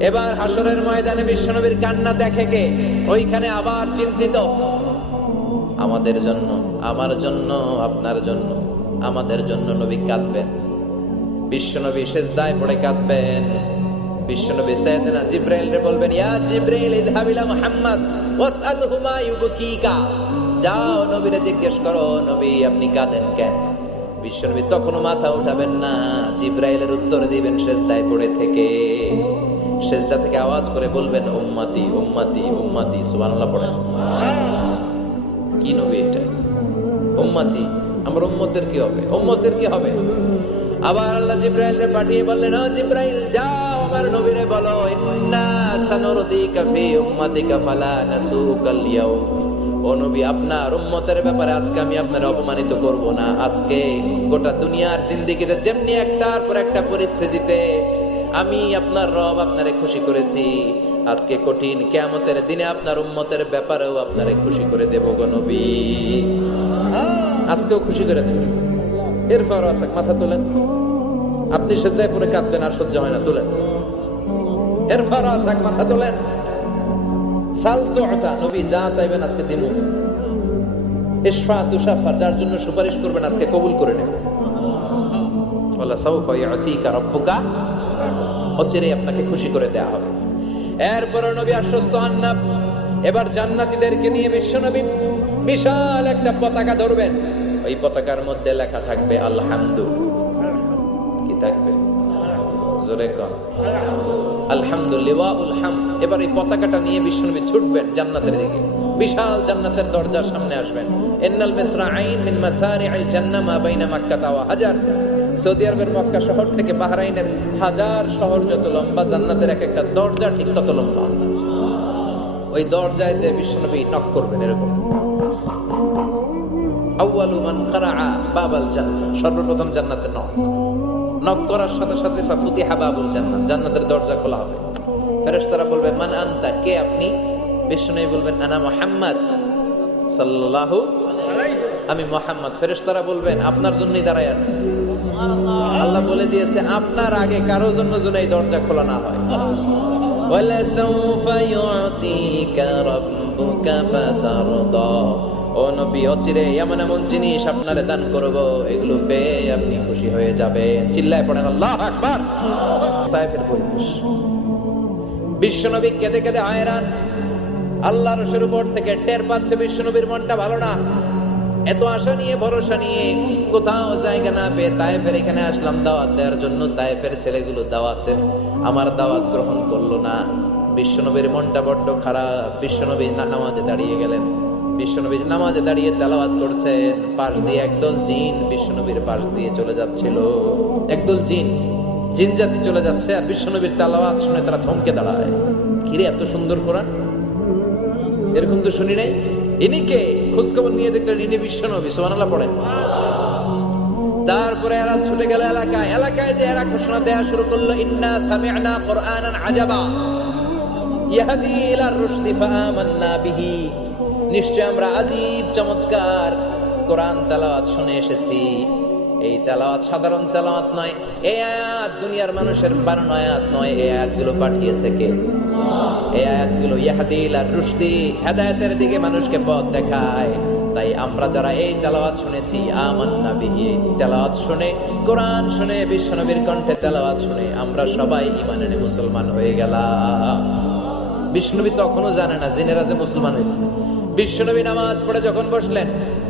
এবার হাসরের ময়দানে বিশ্বনবীর কান্না দেখে কে? ওইখানে আবার চিন্তিত। আমাদের জন্য, আমার জন্য, আপনার জন্য, আমাদের জন্য নবী কাঁদবেন। বিশ্বনবী শেষ সেজদায় পড়ে কাঁদবেন। বিশ্বনবী সাইয়েদনা জিব্রাইল রে বলবেন, ইয়া জিব্রাইল, ইযহাব ইলা মুহাম্মদ, ওয়াসআলহু মা ইউবকিকা। যাও নবীরে জিজ্ঞেস করো, নবী, আপনি কাঁদেন কেন? বিশ্বনবী তখনও মাথা উঠাবেন না। জিব্রাইলের উত্তর দিবেন, সেজদায় পড়ে থেকে। সেজদা থেকে আওয়াজ করে বলবেন, উম্মতি উম্মতি উম্মতি। সুবহানাল্লাহ পড়েন। কি নবী এটা? উম্মতি, আমার উম্মতের কি হবে? উম্মতের কি হবে? আবার আল্লাহ জিব্রাইলকে পাঠিয়ে বললেন, ও জিব্রাইল, যাও আমার নবীরে বলো, ইন্না সানুরদিকা ফি উম্মাতিকা ফালা নাসুকাল ইয়াউম ও নবী, আপনার উম্মতের ব্যাপারে আজকে আমি আপনার অপমানিত করব না। আজকে গোটা দুনিয়ার জিন্দিগিতে যেমনি একটার পর একটা পরিস্থিতিতে আমি আপনার রব আপনারে খুশি করেছি। আজকে কঠিন কেয়ামতের দিনে আপনার উম্মতের ব্যাপারেও আপনারে খুশি করে দেব গো নবী। আজকেও খুশি করে দেবেন এরপর আসাক মাথা তোলেন। আপনি সেদ্ধায় পরে কাঁদবেন, আর সহ্য হয় না, তোলেন। এরপর আসাক মাথা তোলেন। সাল তো নবী যা চাইবেন আজকে দিমু। ইশফা তুষাফার যার জন্য সুপারিশ করবেন আজকে কবুল করে নেব। ওলা সাউফা ইয়াতিকা রাব্বুকা। অচিরে আপনাকে খুশি করে দেয়া হবে। এরপর নবী আশ্বস্ত হন না। এবার জান্নাতীদেরকে নিয়ে বিশ্বনবী বিশাল একটা পতাকা ধরবেন। ওই পতাকার মধ্যে লেখা থাকবে, আলহামদু কি থাকবে? জোরে কন। আলহামদুলিল্লাহ হাম এবার এই পতাকাটা নিয়ে বিশ্বনবী ছুটবেন জান্নাতের দিকে। বিশাল জান্নাতের দরজার সামনে আসবেন। ইন্নাল মিসরা আইন মিন মাসারি আল জান্নাহ বাইনা মাক্কা ওয়া হাজার সৌদি আরবের মক্কা শহর থেকে বাহরাইনের হাজার শহর যত লম্বা, জান্নাতের এক একটা দরজা ঠিক তত লম্বা। ওই দরজায় যে বিশ্বনবী নক করবেন এরকম। সর্বপ্রথম জান্নাতে নক নক করার সাথে সাথে ফাফুতিহা বাবুল জান্নাত। জান্নাতের দরজা খোলা হবে। ফেরেশতারা বলবে, মান আনতা? কে আপনি? বিষ্ণু বলবেন, আনা মুহাম্মদ আমি মোহাম্মদ। ফেরেশতারা বলবেন, আপনার জন্যই দাঁড়ায় আছে। আল্লাহ বলে দিয়েছে, আপনার আগে কারও জন্য যেন এই দরজা খোলা না হয়। এমন এমন জিনিস আপনারে দান এগুলো পেয়ে আপনি খুশি হয়ে যাবে চিল্লায় আল্লাহ বিশ্বনবী কেঁদে কেঁদে আয়রান। আল্লাহর উপর থেকে টের পাচ্ছে বিশ্বনবীর মনটা ভালো না। এত আশা নিয়ে, ভরসা নিয়ে কোথাও জায়গা না পেয়ে তায়েফের এখানে আসলাম দাওয়াত দেওয়ার জন্য। তায়েফের ছেলেগুলো দাওয়াতের আমার দাওয়াত গ্রহণ করল না। বিশ্বনবীর মনটা বড্ড খারাপ। বিশ্বনবী নামাজে দাঁড়িয়ে গেলেন। বিশ্বনবী নামাজে দাঁড়িয়ে তেলাওয়াত করছেন। পাশ দিয়ে একদল জিন বিশ্বনবীর পাশ দিয়ে চলে যাচ্ছিল। একদল জিন জিন জাতি চলে যাচ্ছে আর বিশ্বনবীর তেলাওয়াত শুনে তারা থমকে দাঁড়ায়। কিরে, এত সুন্দর কোরআন? এরকম তো শুনি নাই? ইনি কে খোঁজখবর নিয়ে দেখলেন, ইনি বিশ্ব নবী সোমানাল্লাহ পড়েন। তারপরে এরা ছুটে গেল এলাকায়। এলাকায় যে এরা ঘোষণা দেয়া শুরু করল, ইন্না সামিআনা কুরআনান আজাবা। ইয়াহদি ইলা রুশদি ফাআমান্না বিহি। নিশ্চয় আমরা আজীব চমৎকার কোরআন তেলাওয়াত শুনে এসেছি। এই তেলাওয়াত সাধারণ তেলাওয়াত নয়, এই আয়াত দুনিয়ার মানুষের বানানো আয়াত নয়, এই আয়াতগুলো পাঠিয়েছে কে? এই আয়াতগুলো ইয়াহাদিল আর রুশদি হেদায়েতের দিকে মানুষকে পথ দেখায়। তাই আমরা যারা এই তেলাওয়াত শুনেছি, আমান্না বিহি তেলাওয়াত শুনে, কোরআন শুনে, বিশ্বনবীর কণ্ঠে তেলাওয়াত শুনে, আমরা সবাই ইমান এনে মুসলমান হয়ে গেলাম। বিষ্ণুবী তখনও জানে না জিনেরা যে মুসলমান হয়েছে। বিশ্বনবী নামাজ পড়ে যখন বসলেন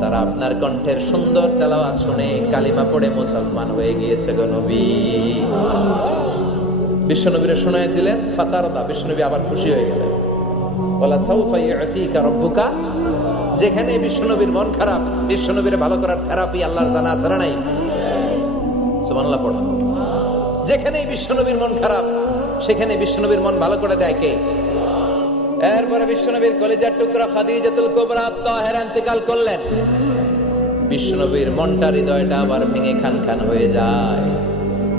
তারা আপনার কণ্ঠের সুন্দর তেলাওয়াত শুনে কালিমা পড়ে মুসলমান হয়ে গিয়েছে গো নবী। বিশ্বনবীরে শোনায় দিলেন ফাতারদা বিশ্বনবী আবার খুশি হয়ে গেলেন। বলা, সাউফা ইয়াতিকা রব্বুকা? যেখানে বিশ্বনবীর মন খারাপ, বিশ্বনবীর ভালো করার থেরাপি আল্লাহর জানা আছে নাই? সুবহানাল্লাহ, পড়া। যেখানেই বিশ্বনবীর মন খারাপ, সেখানে বিশ্বনবীর মন ভালো করে দেয় কে? এরপরে বিশ্বনবীর কলিজার টুকরা খাদিজাতুল কুবরা তাহেরা ইন্তেকাল করলেন। বিশ্বনবীর মনটা হৃদয়টা আবার ভেঙে খান খান হয়ে যায়।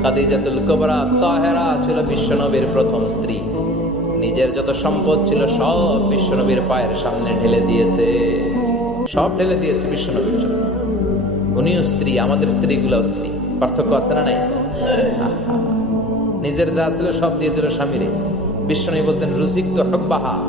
খাদিজাতুল কুবরা তাহেরা ছিল বিশ্বনবীর প্রথম স্ত্রী। নিজের যত সম্পদ ছিল সব বিশ্বনবীর পায়ের সামনে ঢেলে দিয়েছে। সব ঢেলে দিয়েছে বিশ্বনবীর জন্য। উনিও স্ত্রী, আমাদের স্ত্রীগুলোও স্ত্রী। পার্থক্য আছে না নাই? নিজের যা ছিল সব দিয়ে দিল স্বামীরে। বিশ্বনবী বলতেন রুজিক তো হব্বাহা।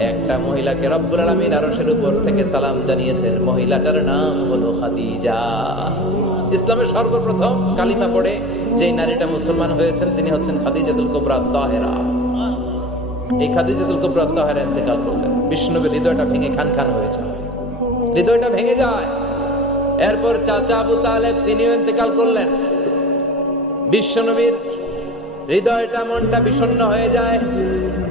একটা মহিলাকে রব্বুল আলামিন আরশের উপর থেকে সালাম জানিয়েছেন। মহিলাটার নাম হলো খাদিজা। ইসলামের সর্বপ্রথম কালিমা পড়ে যে নারীটা মুসলমান হয়েছেন, তিনি হচ্ছেন খাদিজাতুল কুবরা তাহেরা এই খাদিজাতুল কুবরা তাহেরা ইন্তেকাল করলেন। বিষ্ণুনবীর হৃদয়টা ভেঙে খান খান হয়ে যায়। হৃদয়টা ভেঙে যায়। এরপর চাচা আবু তালেব তিনিও ইন্তেকাল করলেন। বিশ্বনবীর হৃদয়টা মনটা বিষণ্ণ হয়ে যায়।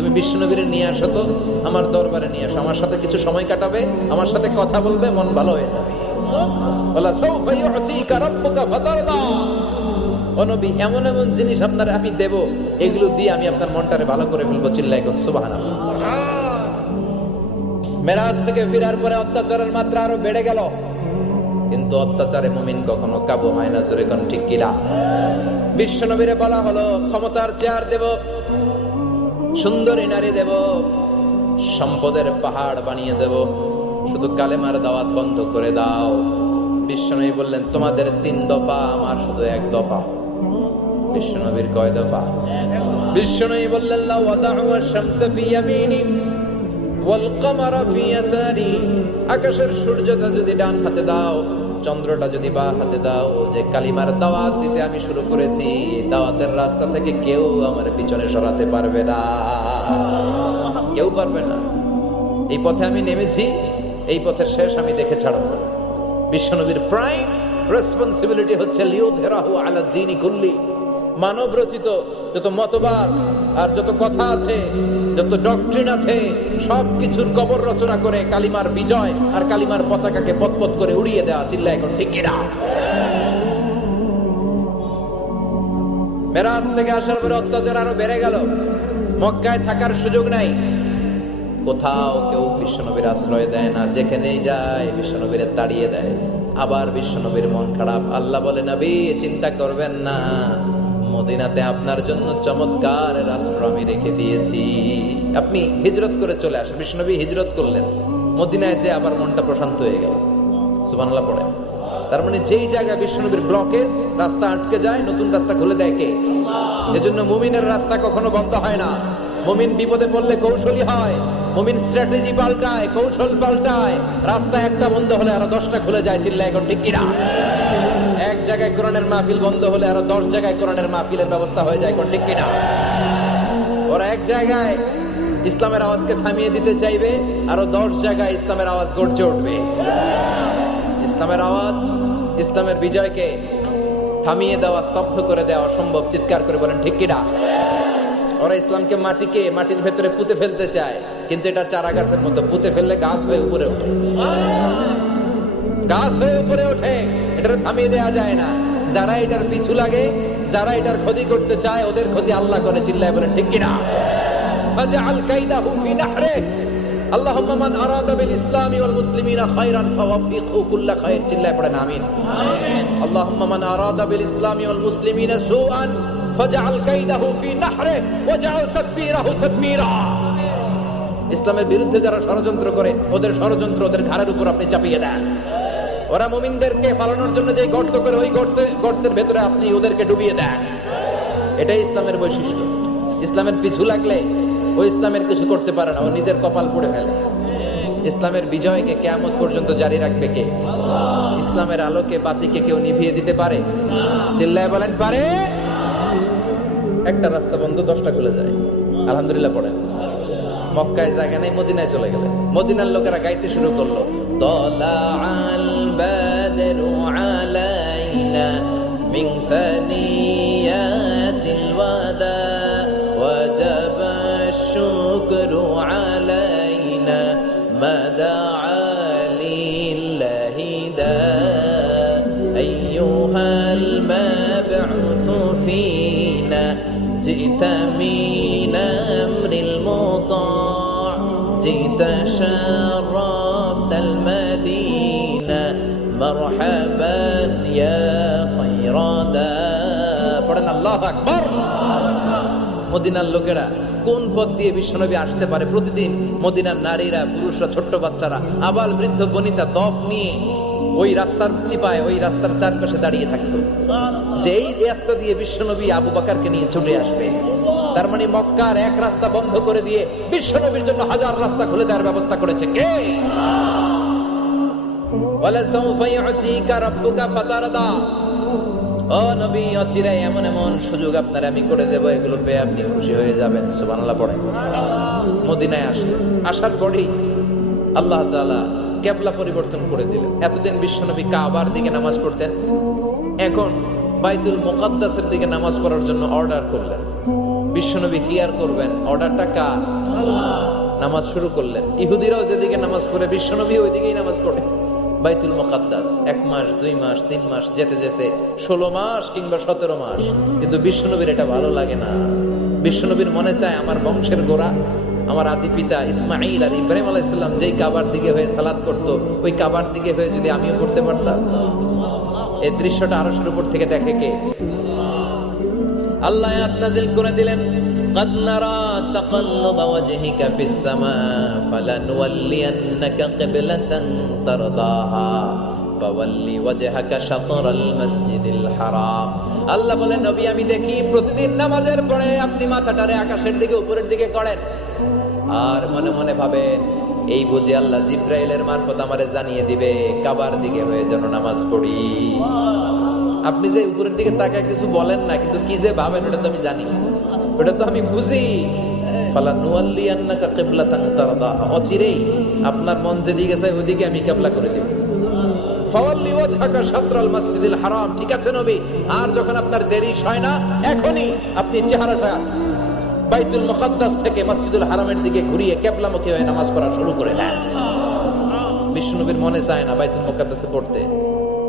তুমি বিশ্বনবীর নিয়ে আসো তো, আমার দরবারে নিয়ে আসো। আমার সাথে কিছু সময় কাটাবে, আমার সাথে কথা বলবে, মন ভালো হয়ে যাবে। কিন্তু অত্যাচারে মুমিন কখনো কাবু হয় না, জোরে কোন, ঠিক কিরা বিশ্বনবীরে বলা হলো, ক্ষমতার চেয়ার দেব সুন্দরী নারী দেব, সম্পদের পাহাড় বানিয়ে দেব। শুধু কালেমার দাওয়াত বন্ধ করে দাও। বিশ্বনবী বললেন, তোমাদের তিন দফা, আমার শুধু এক দফা। বিশ্বনবীর কয় দফা? বিশ্বনবী বললেন আকাশের সূর্যটা যদি ডান হাতে দাও চন্দ্রটা যদি বা হাতে দাও, যে কালিমার দাওয়াত দিতে আমি শুরু করেছি, দাওয়াতের রাস্তা থেকে কেউ আমার পিছনে সরাতে পারবে না। কেউ পারবে না। এই পথে আমি নেমেছি, এই পথের শেষ আমি দেখে ছাড়ব। বিশ্বনবীর প্রাইম রেসপন্সিবিলিটি হচ্ছে লিউধেরাহু আলা দ্বীনি কুল্লি। মানব রচিত যত মতবাদ আর যত কথা আছে, যত ডক্ট্রিন আছে সব কিছুর কবর রচনা করে কালিমার বিজয় আর কালিমার পতাকাকে পতপত করে উড়িয়ে দেওয়া চিল্লা এখন ঠিক মেরাজ থেকে আসার পরে অত্যাচার আরও বেড়ে গেল। মক্কায় থাকার সুযোগ নাই। কোথাও কেউ বিশ্বনবীর আশ্রয় দেয় না, যেখানেই যায় বিশ্বনবীর তাড়িয়ে দেয়। আবার বিশ্বনবীর মন খারাপ। আল্লাহ বলে, নবী, চিন্তা করবেন না। মদিনাতে আপনার জন্য চমৎকার রাষ্ট্র আমি রেখে দিয়েছি। আপনি হিজরত করে চলে আসেন। বিশ্বনবী হিজরত করলেন। মদিনায় যে আবার মনটা প্রশান্ত হয়ে গেল। সুবহানাল্লাহ পড়েন। তার মানে যেই জায়গায় বিশ্বনবীর ব্লকেজ রাস্তা আটকে যায়, নতুন রাস্তা খুলে দেয় কে? এজন্য মুমিনের রাস্তা কখনো বন্ধ হয় না। মুমিন বিপদে পড়লে কৌশলী হয়। মুমিন স্ট্র্যাটেজি পাল্টায়, কৌশল পাল্টায়। রাস্তা একটা বন্ধ হলে আরও দশটা খুলে যায় চিল্লা এখন ঠিক কিনা? এক জায়গায় কোরআনের মাহফিল বন্ধ হলে আরও দশ জায়গায় কোরআনের মাহফিলের ব্যবস্থা হয়ে যায়, কোন ঠিক কিনা? ওরা এক জায়গায় ইসলামের আওয়াজকে থামিয়ে দিতে চাইবে, আরও দশ জায়গায় ইসলামের আওয়াজ গর্জে উঠবে। ইসলামের আওয়াজ, ইসলামের বিজয়কে থামিয়ে দেওয়া, স্তব্ধ করে দেওয়া অসম্ভব, চিৎকার করে বলেন, ঠিক কিনা? ওরা ইসলামকে মাটিকে, মাটির ভেতরে পুঁতে ফেলতে চায়, কিন্তু এটা চারা গাছের মতো পুঁতে ফেললে গাছ হয়ে উপরে ওঠে। গাছ হয়ে উপরে ওঠে। এটার থামিয়ে দেওয়া যায় না। যারা এটার পিছু লাগে, যারা এটার ক্ষতি করতে চায়, ওদের ক্ষতি আল্লাহ করে, চিল্লায় বলেন, ঠিক কিনা? বিল বিল ইসলামের বিরুদ্ধে যারা ষড়যন্ত্র করে, ওদের ষড়যন্ত্র ওদের ঘাড়ের উপর আপনি চাপিয়ে দেন। ওরা মুমিনদেরকে পালানোর জন্য যে গর্ত করে, ওই গর্তে, গর্তের ভেতরে আপনি ওদেরকে ডুবিয়ে দেন। এটাই ইসলামের বৈশিষ্ট্য। ইসলামের পিছু লাগলে ও ইসলামের কিছু করতে পারে না, ও নিজের কপাল পুড়ে ফেলে। ইসলামের বিজয়কে কেয়ামত পর্যন্ত জারি রাখবে কে? ইসলামের আলোকে বাতিকে কেউ নিভিয়ে দিতে পারে? চিল্লায় বলেন, পারে। একটা রাস্তা বন্ধ, দশটা খুলে যায়। আলহামদুলিল্লাহ, পড়েন। মক্কায় জায়গা নেই, মদিনায় চলে গেলেন। মদিনার লোকেরা গাইতে শুরু করল। طلع البدر علينا من ثنيات الوداع وجب الشكر علينا ما دعا لله دا أيها المبعوث فينا جئت من أمر المطاع جئت شر আল্লাহ আকবর। মদিনার লোকেরা কোন পথ দিয়ে বিশ্বনবী আসতে পারে প্রতিদিন? মদিনার নারীরা পুরুষরা ছোট্ট বাচ্চারা আবাল বৃদ্ধ বনিতা দফ নিয়ে ওই রাস্তার চিপায় ওই রাস্তার চারপাশে দাঁড়িয়ে থাকতো। যে এই রাস্তা দিয়ে বিশ্বনবী আবু বাকারকে নিয়ে ছুটে আসবে। তার মানে মক্কার এক রাস্তা বন্ধ করে দিয়ে বিশ্বনবীর জন্য হাজার রাস্তা খুলে দেওয়ার ব্যবস্থা করেছে কে? ওয়ালাসাউফা ইউতিকা রাব্বুকা ফাতারদা। ও নবী, অচিরাই এমন এমন সুযোগ আপনার আমি করে দেব, এগুলো পেয়ে আপনি খুশি হয়ে যাবেন, সুবহানাল্লাহ পড়ে। মদিনায় আসলে আসার পরেই আল্লাহ তাআলা কেবলা পরিবর্তন করে দিলেন। এতদিন বিশ্বনবী কাবার দিকে নামাজ পড়তেন। এখন বাইতুল মোকাদ্দাসের দিকে নামাজ পড়ার জন্য অর্ডার করলেন। বিশ্বনবী কি আর করবেন? অর্ডারটা কার? নামাজ শুরু করলেন। ইহুদিরাও যেদিকে নামাজ পড়ে, বিশ্বনবী ওইদিকেই নামাজ পড়ে। বাইতুল মোকাদ্দাস। এক মাস, দুই মাস, তিন মাস, যেতে যেতে ষোলো মাস কিংবা সতেরো মাস। কিন্তু বিষ্ণুনবীর এটা ভালো লাগে না। বিষ্ণুনবীর মনে চায় আমার বংশের গোড়া, আমার আদি পিতা ইসমাইল আর ইব্রাহিম আলাহ ইসলাম যেই কাবার দিকে হয়ে সালাদ করত, ওই কাবার দিকে হয়ে যদি আমিও করতে পারতাম। এই দৃশ্যটা আরশের উপর থেকে দেখে কে? আল্লাহ আতনাজিল করে দিলেন কাদনারা تقلب وجهك في السماء فلنولينك قبلة ترضاها فولي وجهك شطر المسجد الحرام আল্লাহ বলেন নবী আমি দেখি প্রতিদিন নামাজের পরে আপনি মাথাটারে আকাশের দিকে উপরের দিকে করেন আর মনে মনে ভাবেন এই বুঝে আল্লাহ জিব্রাইলের মারফত আমারে জানিয়ে দিবে কাবার দিকে হয়ে যেন নামাজ পড়ি আপনি যে উপরের দিকে তাকায় কিছু বলেন না কিন্তু কি যে ভাবেন ওটা তো আমি জানি ওটা তো আমি বুঝি মন হয় না বাইতুল হারামের দিকে ঘুরিয়ে হয়ে নামাজ পড়া শুরু করে দেন। মনে চায় না বাইতুল পড়তে।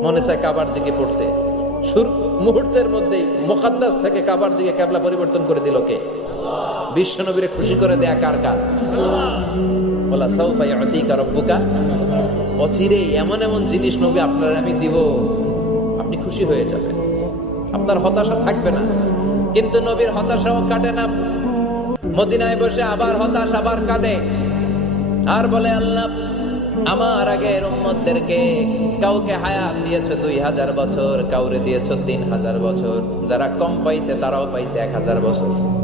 মনে চায় কাবার দিকে পড়তে। মুহূর্তের মধ্যেই মোকাদ্দাস থেকে কাবার দিকে কেবলা পরিবর্তন করে দিল কে? বিশ্বনবীরে খুশি করে দেয়া কার কাজ? বলা, সাউফা ইয়াতিকা রব্বুকা। অচিরেই এমন এমন জিনিস নবী আপনার আমি দিব, আপনি খুশি হয়ে যাবেন। আপনার হতাশা থাকবে না। কিন্তু নবীর হতাশাও কাটে না। মদিনায় বসে আবার হতাশ, আবার কাঁদে। আর বলে, আল্লাহ, আমার আগের উম্মতদেরকে কাউকে হায়াত দিয়েছ দুই হাজার বছর, কাউরে দিয়েছ তিন হাজার বছর। যারা কম পাইছে, তারাও পাইছে এক হাজার বছর।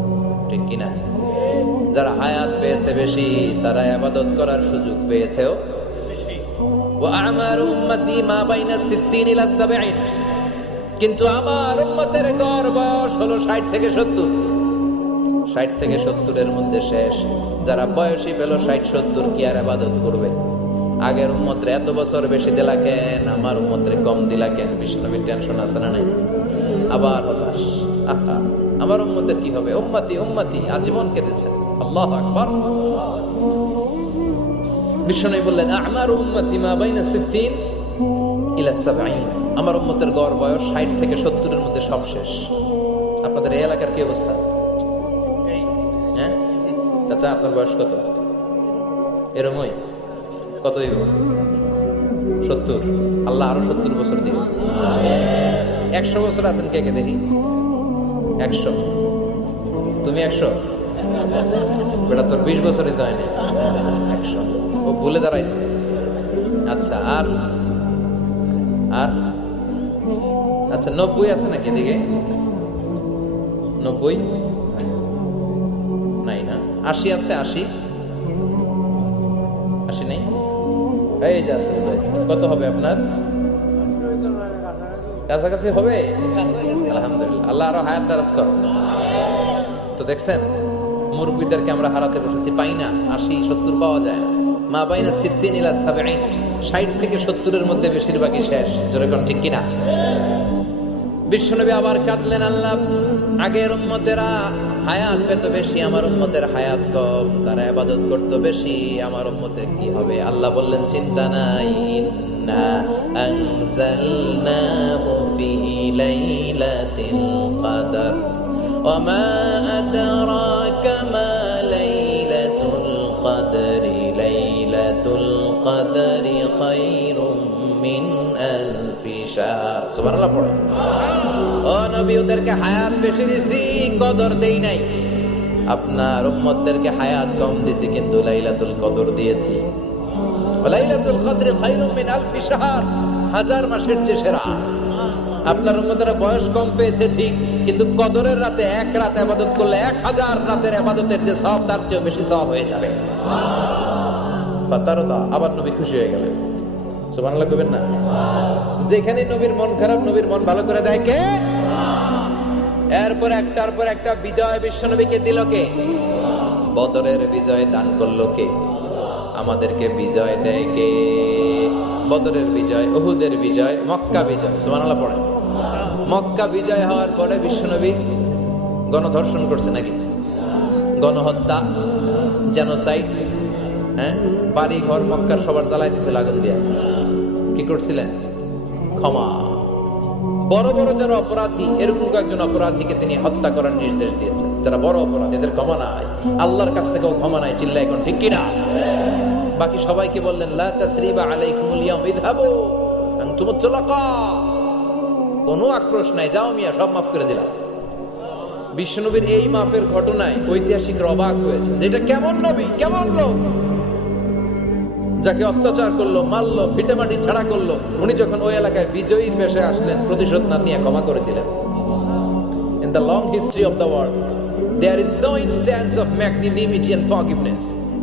ঠিক কিনা? যারা হায়াত পেয়েছে বেশি, তারা আবাদত করার সুযোগ পেয়েছেও। আমার উম্মতি মা বাইনা সিদ্দিন ইলা সাবঈন। কিন্তু আমার উম্মতের গড় বয়স হলো ষাট থেকে সত্তর। ষাট থেকে সত্তরের মধ্যে শেষ। যারা বয়সী পেল ষাট, সত্তর, কি আর আবাদত করবে? আগের উম্মত্রে এত বছর বেশি দিলা কেন? আমার উম্মত্রে কম দিলা কেন? বিষ্ণবীর টেনশন আছে না নাই? আবার হতাশ। আহা। আমার উম্মতের কি হবে? উম্মাতি উম্মাতি আজীবন কেঁদেছে। আল্লাহ আকবার। বিষ্ণু বললেন আমার উম্মতি মা বাইনা সিদ্দিন ইলা সাবঈন। আমার উম্মতের গড় বয়স 60 থেকে 70 এর মধ্যে সব শেষ। আপনাদের এই এলাকার কি অবস্থা? হ্যাঁ? চাচা আপনার বয়স কত? এরমই কত হইব সত্তর। আল্লাহ আরও সত্তর বছর দিবে। একশো বছর আছেন কে কে দেখি? একশো। তুমি একশো? বেটা, তোর বিশ বছরই তো হয়নি। একশো। ও বলে দাঁড়াইছে। আচ্ছা আর? আর? আচ্ছা নব্বই আছে নাকি এদিকে? নব্বই? নাই না। আশি আছে, আশি। আশি নেই? এই যে আছে কত হবে আপনার? কাছাকাছি হবে? আলহামদুলিল্লাহ। আল্লাহ আরও হায়াত দারাজ কর। তো দেখছেন, মুরব্বীদেরকে আমরা হারাতে বসেছি। পাই না, আশি, সত্তর পাওয়া যায়। মা পাই না সিদ্দিন ইলা ষাট থেকে সত্তরের মধ্যে বেশিরভাগই শেষ। জোরে কোন ঠিক কিনা? বিশ্বনবী আবার কাঁদলেন, আল্লাহ, আগের উম্মতেরা হায়াত পেত বেশি, আমার উম্মতের হায়াত কম। তারা আবাদত করতো বেশি, আমার উম্মতের কি হবে? আল্লাহ বললেন, চিন্তা নাই ইন্না আনজালনাহু ফি লাইলাতিল কদর وما أدراك ما ليلة القدر ليلة القدر خير من ألف شهر سبحان الله পড়ে ও নবী ওদেরকে হায়াত বেশি দিছি কদর দেই নাই আপনার উম্মতদেরকে হায়াত কম দিছি কিন্তু লাইলাতুল কদর দিয়েছি লাইলাতুল হাজার মাসের চেয়ে সেরা। আপনার উম্মতেরা বয়স কম পেয়েছে, ঠিক, কিন্তু কদরের রাতে এক রাত আবাদত করলে এক হাজার রাতের আবাদতের যে সব তার চেয়ে বেশি সব হয়ে যাবে। তারও আবার নবী খুশি হয়ে গেলেন। সুবহানাল্লাহ না? যেখানে নবীর মন খারাপ, নবীর মন ভালো করে দেয় কে? এরপর একটার পর একটা বিজয় বিশ্বনবীকে দিল কে? বদরের বিজয় দান করল কে? আমাদেরকে বিজয় দেয় কে? বদরের বিজয় ওহুদের বিজয়, মক্কা বিজয়। সুবহানাল্লাহ পড়ে মক্কা বিজয় হওয়ার পরে বিশ্বনবী গণধর্ষণ করছে নাকি? গণহত্যা জেনোসাইড হ্যাঁ? বাড়ি ঘর মক্কার সবার জ্বালাই দিছিল আগুন দিয়ে। কি করছিলেন? ক্ষমা। বড় বড় যারা অপরাধী, এরকম কয়েকজন অপরাধীকে তিনি হত্যা করার নির্দেশ দিয়েছেন। যারা বড় অপরাধী, এদের ক্ষমা নাই। আল্লাহর কাছ থেকেও ক্ষমা নাই চিল্লা এখন ঠিক কিনা? বাকি সবাইকে বললেন লা কোনো আক্রোশ নাই। যাও মিয়া সব মাফ করে দিলাম। বিশ্বনবীর এই মাফের ঘটনায় ঐতিহাসিকরা অবাক হয়েছে যেটা কেমন নবী কেমন লোক? যাকে অত্যাচার করল মারলো ভিটেমাটি ছাড়া করল উনি যখন ওই এলাকায় বিজয়ীর বেশে আসলেন প্রতিশোধ না নিয়ে ক্ষমা করে দিলেন। In the long history of the world, there is no instance of magnanimity and forgiveness.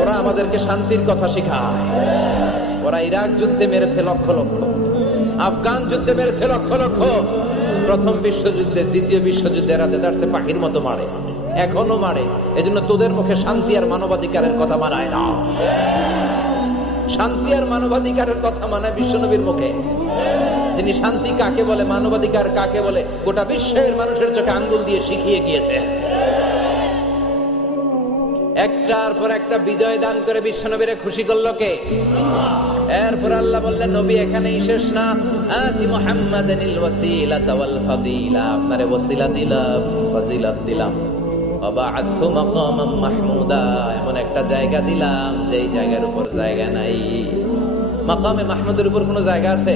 ওরা আমাদেরকে শান্তির কথা শিখায়। ওরা ইরাক যুদ্ধে মেরেছে লক্ষ লক্ষ। আফগান যুদ্ধে মেরেছে লক্ষ লক্ষ। প্রথম বিশ্বযুদ্ধে, দ্বিতীয় বিশ্বযুদ্ধে এরা দেদারসে পাখির মতো মারে। এখনও মারে। এজন্য তোদের মুখে শান্তি আর মানবাধিকারের কথা মানায় না। শান্তি আর মানবাধিকারের কথা মানায় বিশ্বনবীর মুখে। তিনি শান্তি কাকে বলে, মানবাধিকার কাকে বলে, গোটা বিশ্বের মানুষের চোখে আঙ্গুল দিয়ে শিখিয়ে গিয়েছে একটার পর একটা বিজয় দান করে বিশ্বনবীরে খুশি করল কে? এরপর আল্লাহ বললেন, নবী, এখানেই শেষ না। আতি মুহাম্মাদানিল ফাদিলা। আপনারে ওয়াসিলা দিলাম, ফাজিলাত দিলাম। ওয়াবাআথু মাহমুদা। এমন একটা জায়গা দিলাম, যেই জায়গার উপর জায়গা নাই। মাকামে মাহমুদের উপর কোনো জায়গা আছে?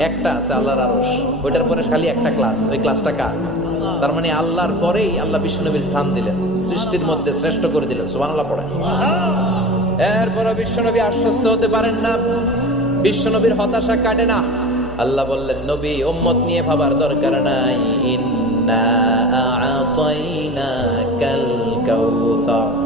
একটা আছে, আল্লাহর আরশ। ওইটার পরে খালি একটা ক্লাস। ওই ক্লাসটা কার? তার মানে আল্লাহর পরেই আল্লাহ বিশ্বনবীর স্থান দিলেন, সৃষ্টির মধ্যে শ্রেষ্ঠ করে দিলেন, সুবহানাল্লাহ পড়েন এরপরে বিশ্বনবী আশ্বস্ত হতে পারেন না বিশ্বনবীর হতাশা কাটে না। আল্লাহ বললেন, নবী, উম্মত নিয়ে ভাবার দরকার নাই, ইন্না কাউসার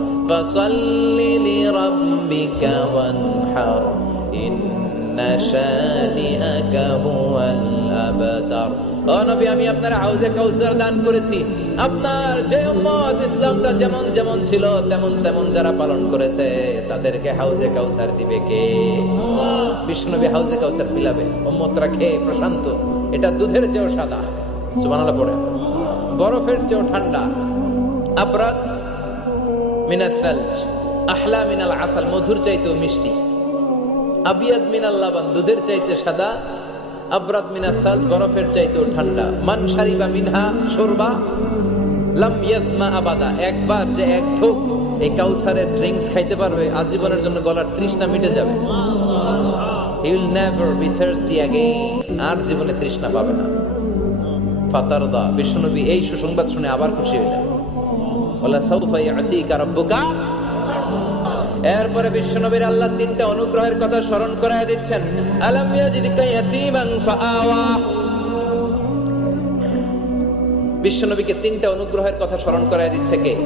হুয়াল আবতার। ও আমি আপনার হাউজে কাউসার দান করেছি। আপনার যে উম্মত ইসলামটা যেমন যেমন ছিল, তেমন তেমন যারা পালন করেছে, তাদেরকে হাউজে কাউসার দিবে কে? হাউজে কাউসার পিলাবে উম্মতরা খেয়ে প্রশান্ত। এটা দুধের চেয়েও সাদা। সুবহানাল্লাহ, পড়ে। বরফের চেয়েও ঠান্ডা। আবরাদ মিনাস আহলা মিনাল আসাল, মধুর চাইতেও মিষ্টি। আবিয়াদ মিনাল লাবান, দুধের চাইতে সাদা। আবরাত মিনাস সালজ বরফের চাইতেও ঠান্ডা। মান শারিবা মিনহা শোরবা, লাম ইয়াজমা আবাদা। একবার যে এক ঢোক এই কাউসারের ড্রিঙ্কস খাইতে পারবে, আজীবনের জন্য গলার তৃষ্ণা মিটে যাবে। He will never be thirsty again আর জীবনে তৃষ্ণা পাবে না। ফাতারদা, বিশ্বনবী এই সুসংবাদ শুনে আবার খুশি হইলেন। ওলা সাউফা ইয়াতিকা রাব্বুকা? এরপরে বিশ্বনবীর আল্লাহ তিনটা অনুগ্রহের কথা স্মরণ করায় দিচ্ছেন। বিশ্বনবীকে তিনটা অনুগ্রহের কথা স্মরণ করায় দিচ্ছে কে?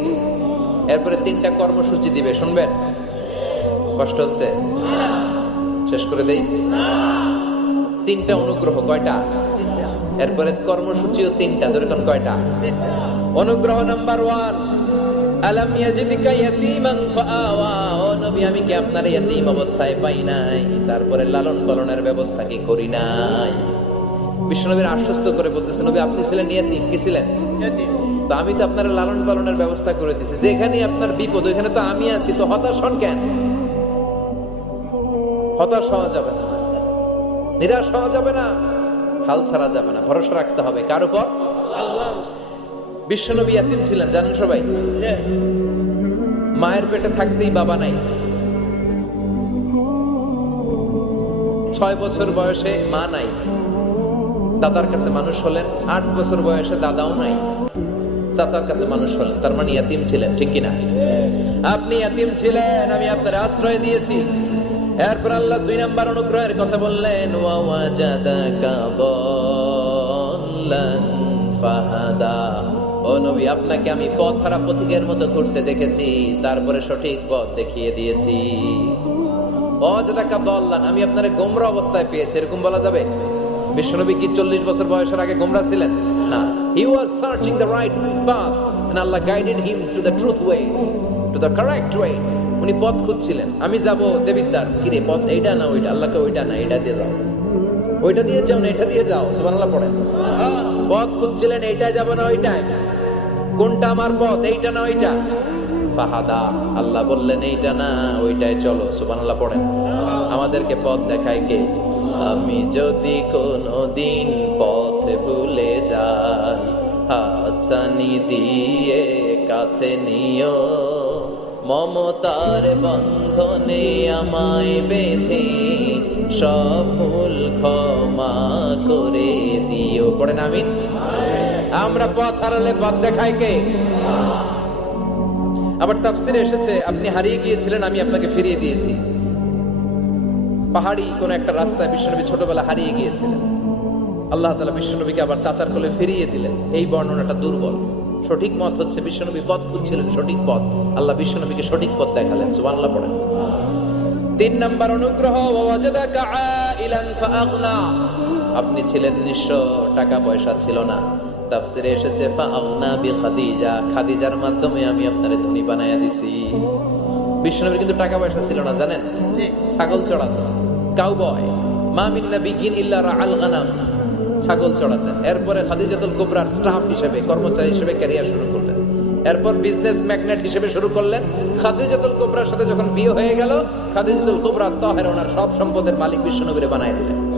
এরপরে তিনটা কর্মসূচি দিবে, শুনবেন? কষ্ট হচ্ছে? শেষ করে দেই। তিনটা অনুগ্রহ, কয়টা? এরপরে কর্মসূচিও তিনটা যেরকম কয়টা? অনুগ্রহ নাম্বার ওয়ান। আলাম ইয়াজিদিকা ইয়াতীমান ফাআওয়া। ও নবী আমি কি আপনার ইয়াতীম অবস্থায় পাই নাই? তারপরে লালন পালনের ব্যবস্থা কি করি নাই? বিশ্বনবীর আশ্বস্ত করে বলতেছে নবী আপনি ছিলেন ইয়াতীম কি ছিলেন? তো আমি তো আপনার লালন পালনের ব্যবস্থা করে দিছি। যেখানে আপনার বিপদ ওইখানে তো আমি আছি তো হতাশ হন কেন? হতাশ হওয়া যাবে না। নিরাশ হওয়া যাবে না। হাল ছাড়া যাবে না। ভরসা রাখতে হবে। কার উপর? বিশ্বনবী ইয়াতিম ছিলেন, জানেন সবাই? মায়ের পেটে থাকতেই বাবা নাই। ছয় বছর বয়সে মা নাই। দাদার কাছে মানুষ হলেন। আট বছর বয়সে দাদাও নাই। চাচার কাছে মানুষ হলেন। তার মানে ইয়াতিম ছিলেন, ঠিক কিনা? আপনি ইয়াতিম ছিলেন, আমি আপনার আশ্রয় দিয়েছি। এরপর আল্লাহ দুই নাম্বার অনুগ্রহের কথা বললেন ওয়াওয়াজাদাকা দাল্লান ফাহাদা। ও নবী, আপনাকে আমি পথ হারা পথিকের মতো ঘুরতে দেখেছি, তারপরে সঠিক পথ দেখিয়ে দিয়েছি। অজাদাকা দল্লান আমি আপনারে গোমরা অবস্থায় পেয়েছি, এরকম বলা যাবে? বিশ্বনবী কি চল্লিশ বছর বয়সের আগে গোমরা ছিলেন? না। He was searching the right path and Allah guided him to the truth way to the correct way উনি পথ খুঁজছিলেন। আমি যাব দেবিদ্দার কিরে পথ এইটা না ওইটা আল্লাহকে ওইটা না এটা দিয়ে যাও। ওইটা দিয়ে যাও না এটা দিয়ে যাও? সুবহানাল্লাহ পড়েন। পথ খুঁজছিলেন এইটা যাব না ওইটাই কোনটা আমার পথ, এইটা না ওইটা? ফাহাদা, আল্লাহ বললেন, এইটা না, ওইটাই চলো, সুবহানাল্লাহ, পড়েন। আমাদেরকে পথ দেখায় কে? আমি যদি কোনো দিন পথ ভুলে যাই, হাতছানি দিয়ে কাছে নিও। মমতার বন্ধনে আমায় বেঁধে, সব ভুল ক্ষমা করে দিও। পড়েন, আমিন। আমরা পথ হারালে পথ দেখায় কে? আবার তাফসিরে এসেছে, আপনি হারিয়ে গিয়েছিলেন, আমি আপনাকে ফিরিয়ে দিয়েছি। পাহাড়ি কোন একটা রাস্তায় বিশ্বনবী ছোটবেলা হারিয়ে গিয়েছিলেন। আল্লাহ তালা বিশ্বনবীকে আবার চাচার কোলে ফিরিয়ে দিলেন। এই বর্ণনাটা দুর্বল। সঠিক মত হচ্ছে বিশ্বনবী পথ খুঁজছিলেন, সঠিক পথ। আল্লাহ বিশ্বনবীকে সঠিক পথ দেখালেন, সুবহানাল্লাহ পড়েন। তিন নাম্বার অনুগ্রহ আপনি ছিলেন নিঃস্ব, টাকা পয়সা ছিল না। তাফসিরে এসেছে খাদিজার মাধ্যমে আমি আপনারে ধনী দিছি। বিশ্বনবীর কিন্তু টাকা পয়সা ছিল না, জানেন? ছাগল চড়াতো। কাউবয়, মা মিন নাবিয়িন ইল্লা রাআল গানাম। ছাগল চড়াতেন। এরপরে খাদিজাতুল কুবরার স্টাফ হিসেবে, কর্মচারী হিসেবে ক্যারিয়ার শুরু করলেন। এরপর বিজনেস ম্যাগনেট হিসেবে শুরু করলেন। খাদিজাতুল কুবরার সাথে যখন বিয়ে হয়ে গেল, খাদিজাতুল কুবরা তাহের ওনার সব সম্পদের মালিক বিশ্বনবীরে বানায় দিলেন।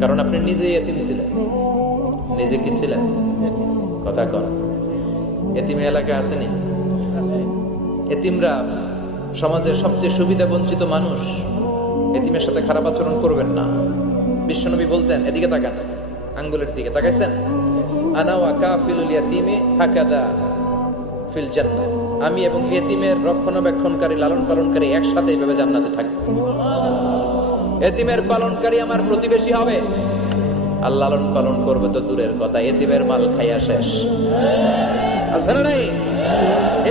কারণ আপনি নিজেই এতিম ছিলেন। নিজে কি ছিলেন? কথা কর এতিমে এলাকায় আসেনি? এতিমরা সমাজের সবচেয়ে সুবিধা বঞ্চিত মানুষ এতিমের সাথে খারাপ আচরণ করবেন না। বিশ্বনবী বলতেন, এদিকে তাকান, আঙ্গুলের দিকে তাকাইছেন? আনা ওয়া কাফিলুল ইয়াতিমি হাকাদা ফিল জান্নাহ। আমি এবং এতিমের রক্ষণাবেক্ষণকারী লালন পালনকারী একসাথে এইভাবে জান্নাতে থাকব। এতিমের পালনকারী আমার প্রতিবেশী হবে আর লালন পালন করবে তো দূরের কথা এতিমের মাল খাইয়া শেষ আছে না নাই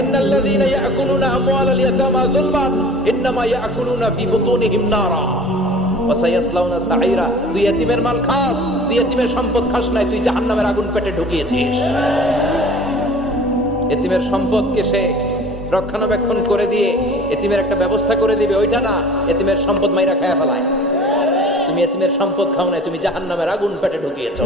إن الذين يأكلون أموال اليتامى ظلما إنما يأكلون في بطونهم نارا وسيصلون سعيرا তুই এতিমের মাল খাস তুই এতিমের সম্পদ খাস নাই তুই জাহান্নামের আগুন পেটে ঢুকিয়েছিস এতিমের সম্পদকে সে রক্ষণাবেক্ষণ করে দিয়ে এতিমের একটা ব্যবস্থা করে দিবে ওইটা না এতিমের সম্পদ মাইরা খায়া ফেলায় তুমি এতিমের সম্পদ খাও নাই তুমি জাহান্নামের আগুন পেটে ঢুকিয়েছো।